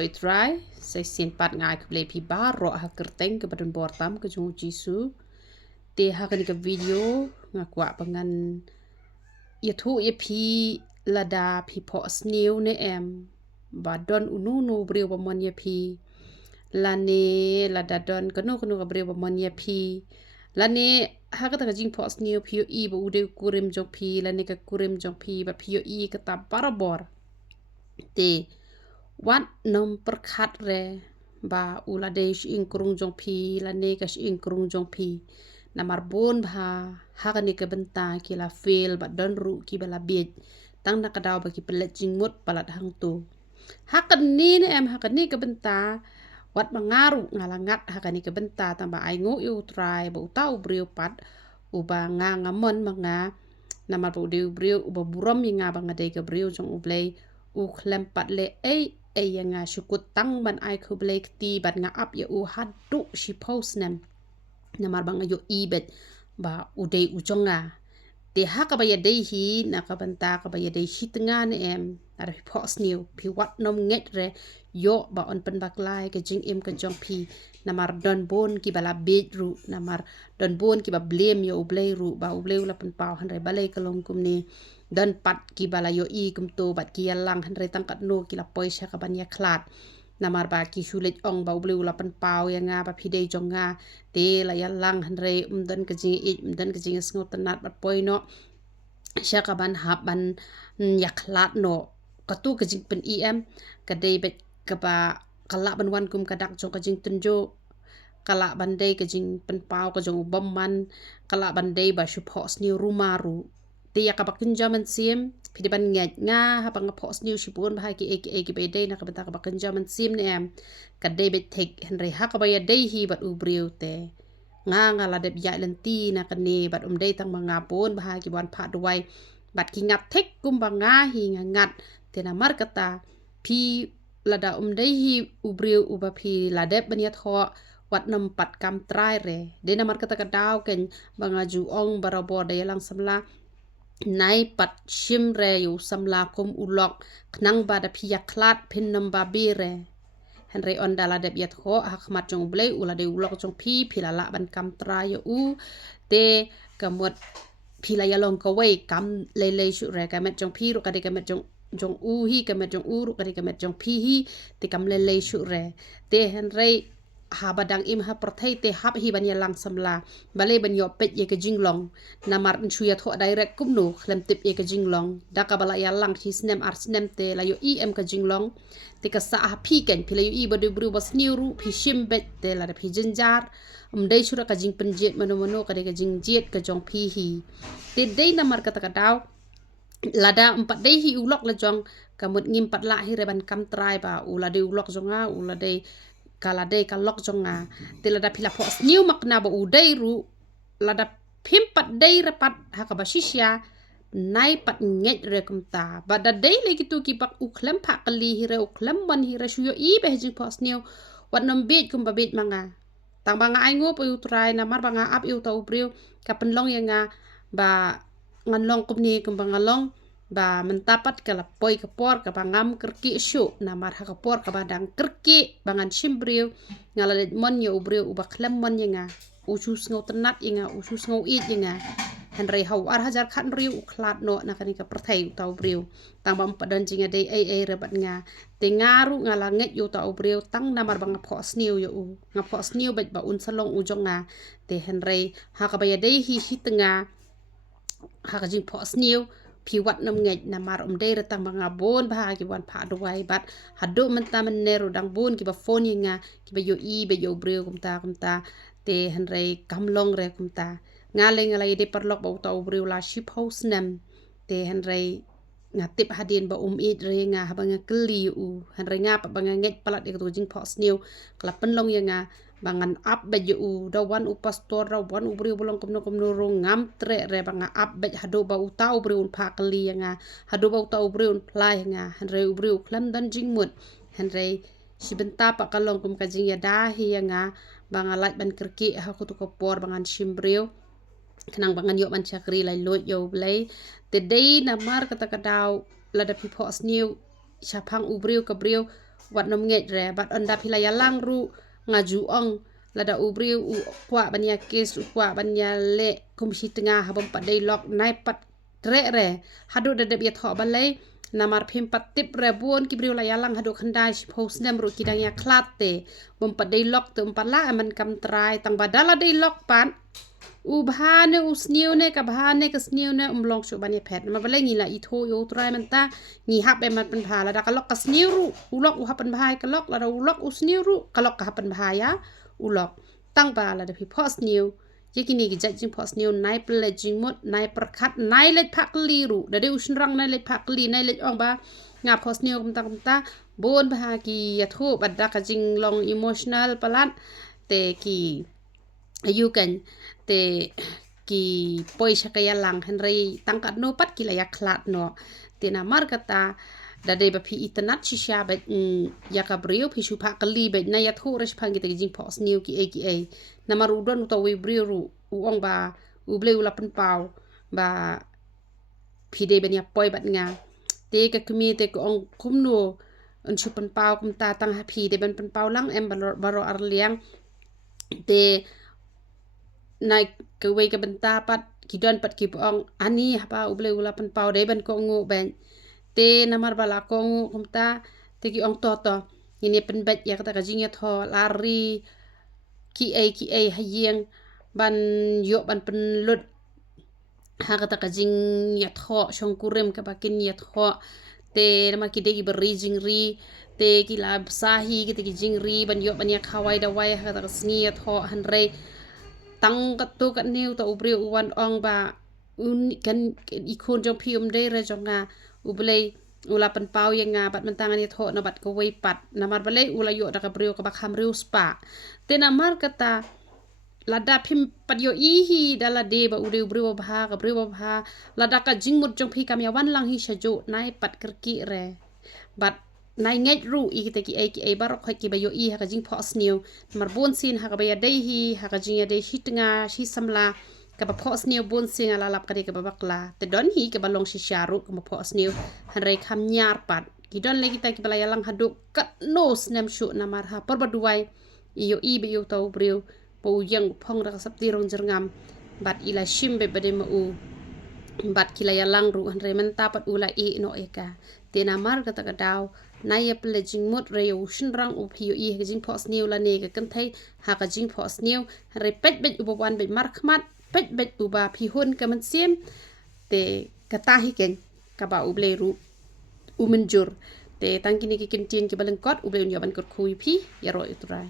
Oi try sai sin pat ngai ke play pi bar ro ha kerteng ke badan bortam ke jung jisu te ha ke video ngakwa pangan ya thu ya pi lada pi po snew ne em ba don unu nu breu ba mon ya pi lane lada don kanu ka breu ba mon ya pi lane ha ka ta jing po snew pi i ba ude kurim jong pi lane ka kurim jong pi ba pi i ka ta parabor te wat nom perkhat re ba uladesh in krung jong pi la negas in krung jong pi na marbon ba hakani ke benta ki la fail ba don ru ki bala biet tang na kadaw ba ki pelet jingmut palat hang tu hakani ne em hakani ke benta wat mangaru ngalangat hakani ke benta tamba ai ngo yu try ba utau breu pat uba nga ngamon manga na mar breu breu uba buram nga ba ngade ke breu jong ublei u klem pat le ai nga syukut tang ban ai ku blek ti ban nga up ya u hadu shi post nem na mar bang yo ibet ba udei ujonga te ha ka ba ya dei hi na ka banta ka ba ya dei hi tenga ne em ar post new pi wat nom nget re yo ba on pen bak lai ke jing em ke jong pi na mar don bon ki bala bet ru na mar don bon ki ba blame yo ublei ru ba ublei la pen pau han re balai ka long kum ni dan pat ki bala yo i kum to bat ki yalang han re tangkat no ki la poi sha ka ban ya klat namar ba ki shulet ong ba ubleu la pan pau ya nga ba phide jong nga te la yalang han re dan ka jing dan ka jing sngot tanat bat poi no sha ka ban hab ban ya klat no ka tu ka jing pen em ka dei bet ka ba kala ban wan kum ka dak jong ka jing tunjo kala bandai ka jing pen pau ka jong bom man kala bandai ba shu phos ni rumaru te ya ka bakin jaman sim phide ban ngat nga ha bang phos ni shi pon ba ki ek be dei na ka bata ka bakin jaman sim ne em ka dei bet tek henry ha ka ba ya dei hi bat ubriu te nga la deb ya lenti na ka ne bat dei tang manga pon ba ki wan pha duai bat ki ngap tek kum ba nga hi ngat te na mar kata pi lada dei hi ubriu uba pi ladeb ban ya tho wat nam pat kam trai re de na mar kata ka daw ken banga ju ong barabo de lang samla nai pat shim re yu samla kum ulok knang ba da pia klat pin nam ba bi re henry on dala de biat ho hakmat jong blei ula de ulok jong pi la ban kam trai u te kamot pila ya long ko wei kam le shu re ka met jong pi ru ka de ka met jong u hi ka met jong u ru ka de ka met jong pi hi te kam le shu re te henry ha badang im ha perthai te hap hi ban yalang samla bale ban yo pet ye ke jinglong namar chuya tho direct kum no khlem tip ye ke jinglong da ka bala yalang hi snem ar snem te la yo em ka jinglong te ka sa ha phi ken phila yo i bodu bru bas niru phi shim bet te la phi jinjar dei shura ka jing penjet mano ka de ka jing jet ka jong phi hi te dei namar ka ta ka daw lada empat dei hi ulok la jong kamut ngim pat la hi reban kam trai ba ula de ulok jonga ula de kala de kalok jonga te lada pila pos new makna ba udai ru lada pimpat dei repat hakabashisya nai pat nget rekumta bada dei lagi tu ki pak uklem pak kali hire uklem ban hire shuyo i behjing pos new wat nom bet kum ba bet manga tang banga ai ngo pu try namar banga ap yu tau priu ka penlong ya nga ba nganlong kum ni kum bangalong ba mentapat kala poi ke por ka bangam kerki shu namar ha ka por ka badang kerki bangan shimbriu ngala de mon yo ubriu uba klem mon nga usus ngau tenat nga usus ngau it nga henry hau ar hajar khan riu uklat no na kani ka perthai tau briu tang bam padan jinga de ai rebat nga te ngaru ngala nget yo tau briu tang namar bang phos niu yo nga phos niu bet ba un salong ujong nga te henry ha ka ba ya dei hi tenga ha ka jing phos niu pi wat nam ngai namar dei retang banga bon ba ki wan pha duai bat hadu menta meneru dang bon ki ba phone nga ki ba yo i be yo breu kumta te henry kamlong re kumta ngale de perlok ba utau breu la ship house nam te henry ngatip hadin ba it re nga habanga kli u henry nga pa banga nget palat de to jing phos new kala penlong ya nga bangan up bej u da wan u pastor da wan u bri bolong komno rong ngam tre re banga up bej hado ba u tau bri un pha kali nga hado ba u tau bri un plai nga henry u bri u klam dan jing mut henry sibenta pa kalong kum ka jing ya da hi nga banga lait ban kerki ha ku to ko por bangan shimbreu kenang bangan yo man chakri lai lot yo blai te dei na mar kata kadau la da pi phos new chapang u bri ka bri วัดนมเงดแรบัดอันดาพิลายลังรูngaju ong lada ubriu u kwa banya kes u kwa banya le komisi tengah habam pat dialog nai pat re hadu dadep ya tho balai namar phim pat tip re buon kibriu la yalang hadu khandai post nem ru kidang ya klate bom pat dialog tu pat la man kam trai tang badala dialog pan u bhane u sniu ne ka bhane ka sniu ne long chu banya phet ma balai ngi la i tho yo trai man ta ngi hap e man pan pha la da ka lok ka sniu ru u lok u hap pan bhai ka lok la da u lok u sniu ru ka lok ka hap pan bhai ya u lok tang ba la da phi phos sniu yakini ki jajing phos sniu nai ple jing mot nai prakhat nai let phak li ru da de u shin rang nai let phak li nai let ong ba nga phos sniu kum ta bon bha ki ya tho bad da ka jing long emotional palat te ki ayu kan te ki poi sakaya lang henry tangkat no pat kila ya klat no te na mar kata da de ba phi itanat shisha ba ya ka brio phi shu pha kali ba na ya tho res phang ki te jing phos new ki a na mar udon to we brio ru u ong ba u ble u la pen pau ba phi de ba nya poi bat nga te ka kumi te ko ong kum no un shu pen pau kum ta tang ha phi de ban pen pau lang em baro ar liang te naik ke wei ke benta pat kidon pat ki pong ani hapa uble ula pen pau de ban ko ngu ben te namar bala ko ngu kumta te ki ong to ini pen bet ya kata kajing ya tho lari ki a hayeng ban yo ban pen lut ha kata kajing ya tho shong kurem ka bakin ya tho te namar ki de ki beri jing ri te ki la sahi ki te ki jing ri ban yo ban ya khawai da wai ha kata kasni ya tho han re tang kat tu kat niu ta ubri uwan ong ba un kan ikon jong pium de re jong nga ublei ula pen pau yang nga bat mentangan ni tho na bat ko wei pat namar balai ula yo da ka brio ka bak hamriu spa te namar kata lada phim pat yo ihi dala de ba ude ubrio bha ka brio bha lada ka jingmut jong phi kam ya wan lang hi shajo nai pat kerki re bat nai nget ru i te ki a barok khoi ki ba yo i ha ka jing phos new mar bon sin ha ka ba ya dei hi ha ka jing ya dei hitnga shi samla ka ba phos new bon sin ala lap ka de ka ba bakla te don hi ka ba long shi sharu ka ba phos new han re kham nyar pat ki don le ki ta ki ba ya lang hadu kat nos nem shu na mar ha por ba duai i yo i be yo to brio po yang phong ra sap ti rong jerngam bat ila shim be ba de ma u bat kila ya lang ru han re man ta pat ula e no eka te na mar ka ta ka daw na ya ple jing mot re u shin rang u phi u i ka jing phos new la ne ka kan thai ha ka jing phos new re pet bet u ba wan bet mar khmat pet bet u ba phi hun ka man sim te ka ta hi ken ka ba u ble ru u menjur te tang kini ki kin tien ki balang kot u ble un ya ban kot khui phi ya ro itu rai